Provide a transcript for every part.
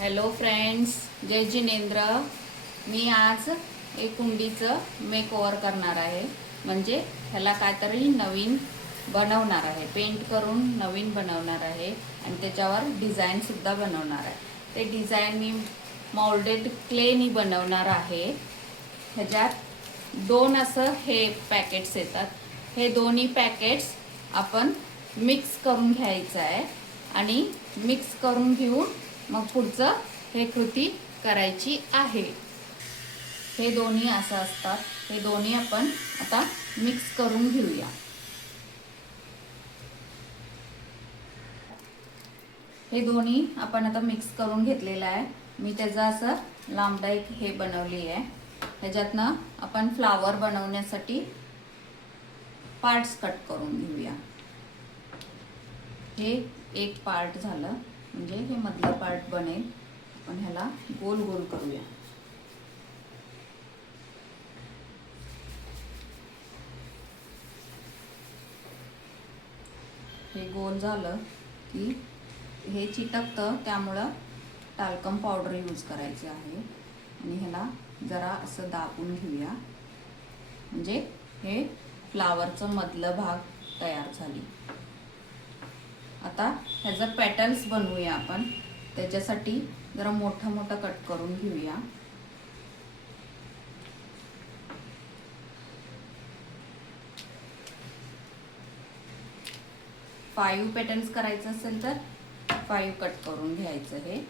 Hello friends, जय जिनेंद्र। मी आज एक कुंडीचं make over करणार आहे, म्हणजे ह्याला काहीतरी नवीन बनवणार आहे, पेंट करून नवीन बनवणार आहे आणि त्याच्यावर डिझाईनसुद्धा बनवणार आहे। ते डिझाईन मी मॉल्डेड क्लेनी बनवणार आहे। ह्याच्यात दोन असं हे पॅकेट्स येतात, हे दोन्ही पॅकेट्स आपण मिक्स करून घ्यायचं आहे आणि मिक्स करून घेऊन मग पुढचं हे कृती करायची आहे। हे दोन्ही असं असतात, हे दोन्ही आपण आता मिक्स करून घेऊया। हे दोन्ही आपण आता मिक्स करून घेतलेलं आहे। मी त्याचं असं लांबडा एक हे बनवली आहे। ह्याच्यातनं आपण फ्लावर बनवण्यासाठी पार्ट्स कट करून घेऊया। हे एक पार्ट झालं, म्हणजे हे मधलं पार्ट बनेल। आपण ह्याला गोल गोल करूया। हे गोल झालं की हे चिटकतं, त्यामुळं टाल्कम पावडर यूज करायची आहे आणि ह्याला जरा असं दाबून घेऊया, म्हणजे हे फ्लावरचं मधलं भाग तयार झाली। आता ह्याचं पेटल्स बनवूया आपण। त्याच्यासाठी जरा मोठं मोठं कट करून घेऊया। फाइव पेटल्स करायचं असेल तर 5 कट करून घ्यायचं हे,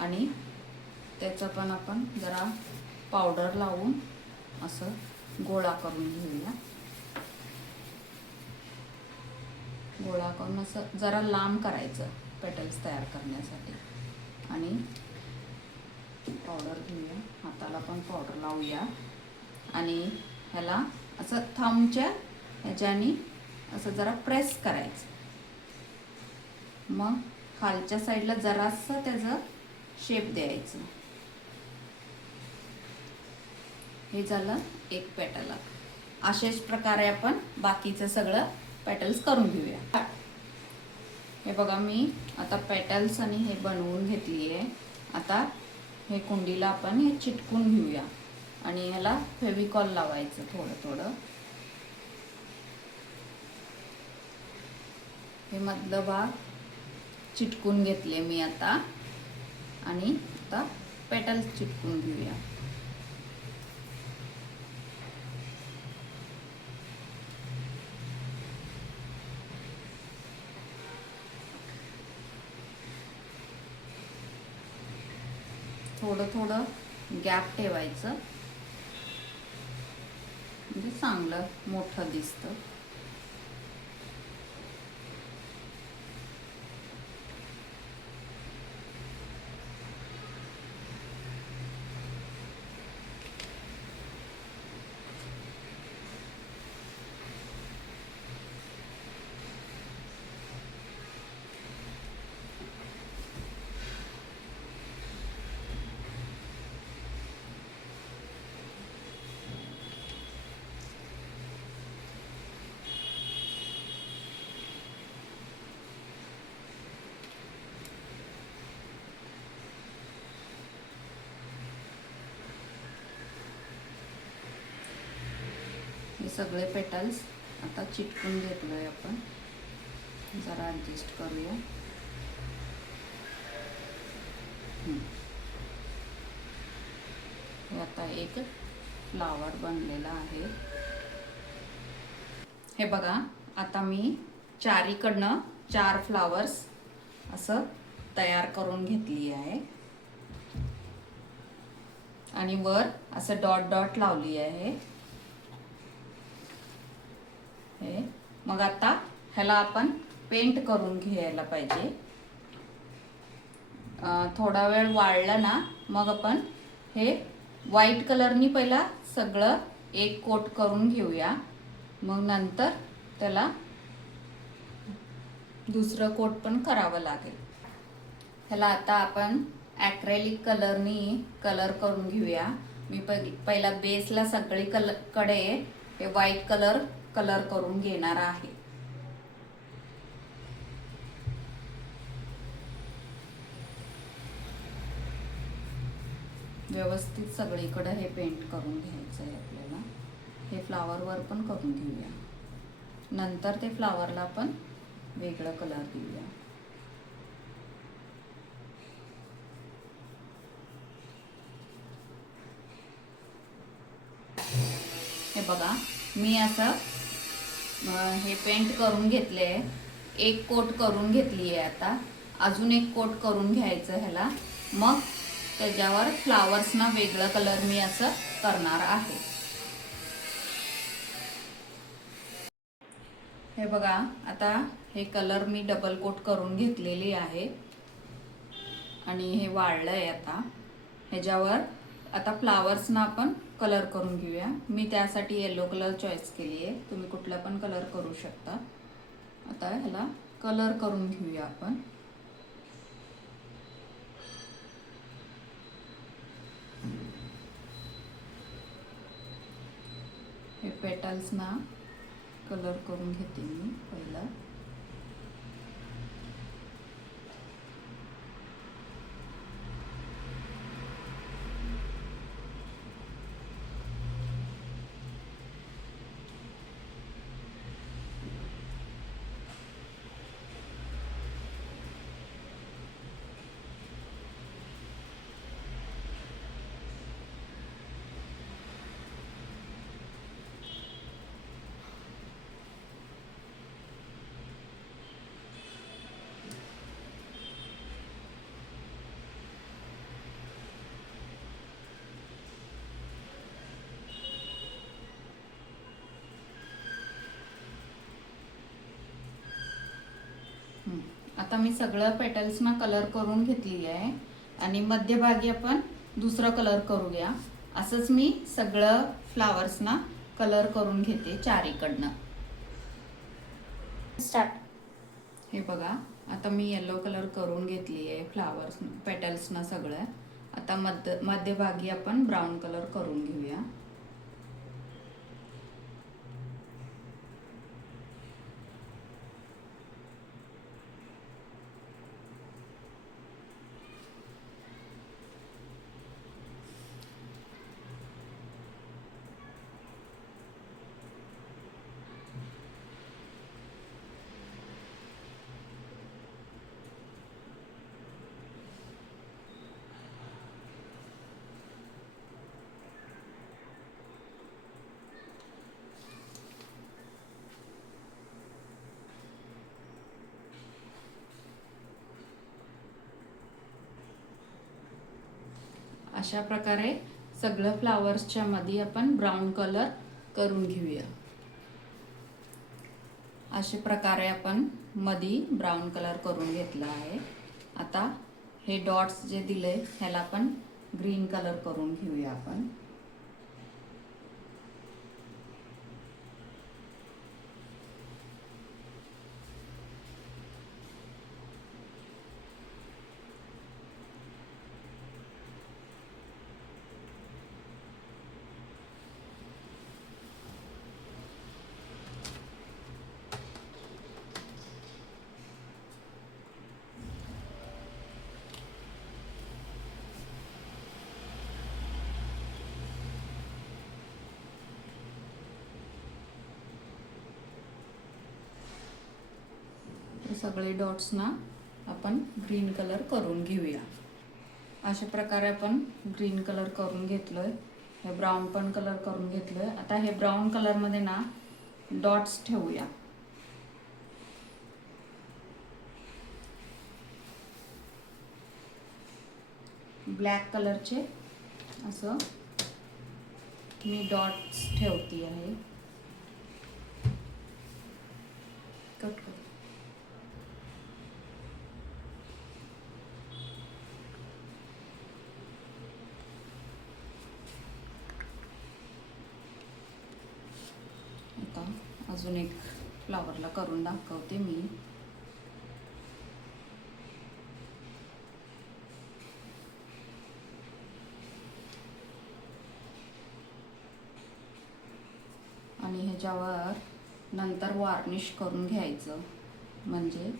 आणि त्याचं पण आपण जरा पावडर लावून असं गोळा करून घेऊया। गोळा करून असं जरा लांब करायचं पेटल्स तयार करण्यासाठी, आणि पावडर घेऊया, हाताला पण पावडर लावूया आणि ह्याला असं थंबच्या ह्याच्याने असं जरा प्रेस करायचं। मग खालच्या साईडला जरासं त्याचं शेप द्यायचं। हे झालं एक पेटल। अशाच प्रकारे आपण बाकीचं सगळं पेटल्स करून घेऊया। हे बघा, मी आता पेटल्स आणि हे बनवून घेतली आहे। आता हे कुंडीला आपण हे चिटकून घेऊया आणि ह्याला फेविकॉल लावायचं थोडं थोडं। हे मधलं भाग चिटकून घेतले मी आता, आणि आता पेटल्स चिटकून घेऊया। थोडं थोडं गॅप ठेवायचं, म्हणजे चांगलं मोठं दिसतं। हे सगळे पेटल्स आता चिटकून घेतलोय आपण, जरा ॲडजस्ट करूया। हे आता एक फ्लावर बनलेला आहे। हे बघा, आता मी चारीकडनं 4 फ्लावर्स असं तयार करून घेतली आहे आणि वर असं डॉट डॉट लावली आहे। मग आता ह्याला आपण पेंट करून घ्यायला पाहिजे। थोडा वेळ वाळलं ना, मग आपण हे व्हाईट कलरनी पहिला सगळं एक कोट करून घेऊया, मग नंतर त्याला दुसरं कोट पण करावं लागेल। ह्याला आता आपण ॲक्रेलिक कलरनी कलर करून घेऊया। मी पहिला बेसला सगळीकडे हे व्हाईट कलर करून घेणार आहे। व्यवस्थित सगळीकडे हे पेंट करून घ्यायचं आहे आपल्याला. हे फ्लावरवर पण करून घेऊया. नंतर ते फ्लावरला पण वेगळा कलर देऊया. हे बघा, मी असं हे पेंट करून घेतले आहे. एक कोट करून घेतली आहे. आता अजून एक कोट करून घ्यायचं ह्याला. मग त्याच्यावर फ्लावर्सना वेगळं कलर मी असं करणार आहे. हे बघा, आता हे कलर मी डबल कोट करून घेतलेली आहे आणि हे वाळलं आहे. आता ह्याच्यावर आता फ्लावर्सना आपण कलर करून घेऊया. मी त्यासाठी येलो कलर चॉईस केली आहे. तुम्ही कुठला पण कलर करू शकता. आता ह्याला कलर करून घेऊया आपण. हे पेटल्सना कलर करून घेते मी पहिला. आता मी सगळं पेटल्सना कलर करून घेतली आहे आणि मध्यभागी आपण दुसरा कलर करूया. असंच मी सगळं फ्लावर्सना कलर करून घेते चारीकडनं. स्टार्ट. हे बघा, आता मी येलो कलर करून घेतली आहे फ्लावर्स पेटल्सना सगळं. आता मध्यभागी आपण ब्राऊन कलर करून घेऊया. अशा प्रकारे सगळं फ्लावर्सच्या मध्ये आपण ब्राऊन कलर करून घेऊया. अशा प्रकारे आपण मध्ये ब्राऊन कलर करून घेतला आहे. आता हे डॉट्स जे दिले ह्याला आपण ग्रीन कलर करून घेऊया आपण. सगळे डॉट्सना आपण ग्रीन कलर करून घेऊया. अशा प्रकारे आपण ग्रीन कलर करून घेतलोय. हे ब्राऊन पण कलर करून घेतलोय. आता हे ब्राऊन कलर मध्ये ना डॉट्स ठेवूया. ब्लॅक कलरचे असं मी डॉट्स ठेवती आहे. कट कर. अजून एक फ्लावरला करून दाखवते मी. आणि ह्याच्यावर नंतर वार्निश करून घ्यायचं म्हणजे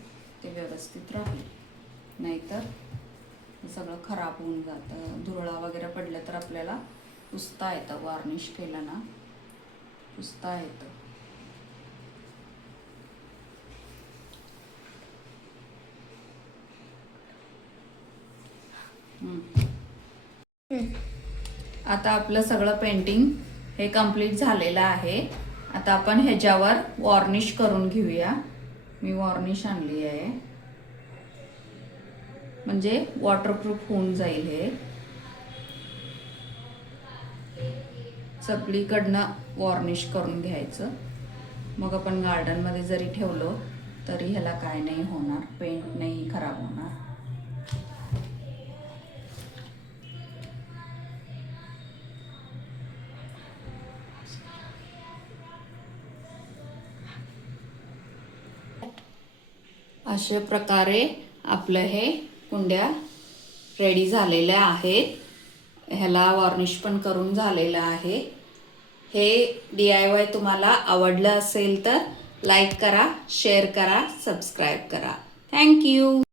ते व्यवस्थित राहील. नाहीतर हे सगळं खराब होऊन जातं. धुरळा वगैरे पडलं तर आपल्याला पुसता येतं, वॉर्निश केलं ना पुसता येतं. आता आपलं सगळं पेंटिंग हे कंप्लीट झालेलं आहे. आता आपण ह्याच्यावर वॉर्निश करून घेऊया. मी वॉर्निश आणली आहे, म्हणजे वॉटरप्रूफ होऊन जाईल. हे सगळीकडनं वॉर्निश करून घ्यायचं. मग आपण गार्डनमध्ये जरी ठेवलो तरी ह्याला काय नाही होणार, पेंट नाही खराब होणार. अशा प्रकारे आपलं हे कुंड्या रेडी झालेल्या आहेत. ह्याला वॉर्निश पण करून झालेलं आहे. हे DIY तुम्हाला आवडलं असेल तर लाईक करा, शेअर करा, सबस्क्राईब करा. थँक्यू.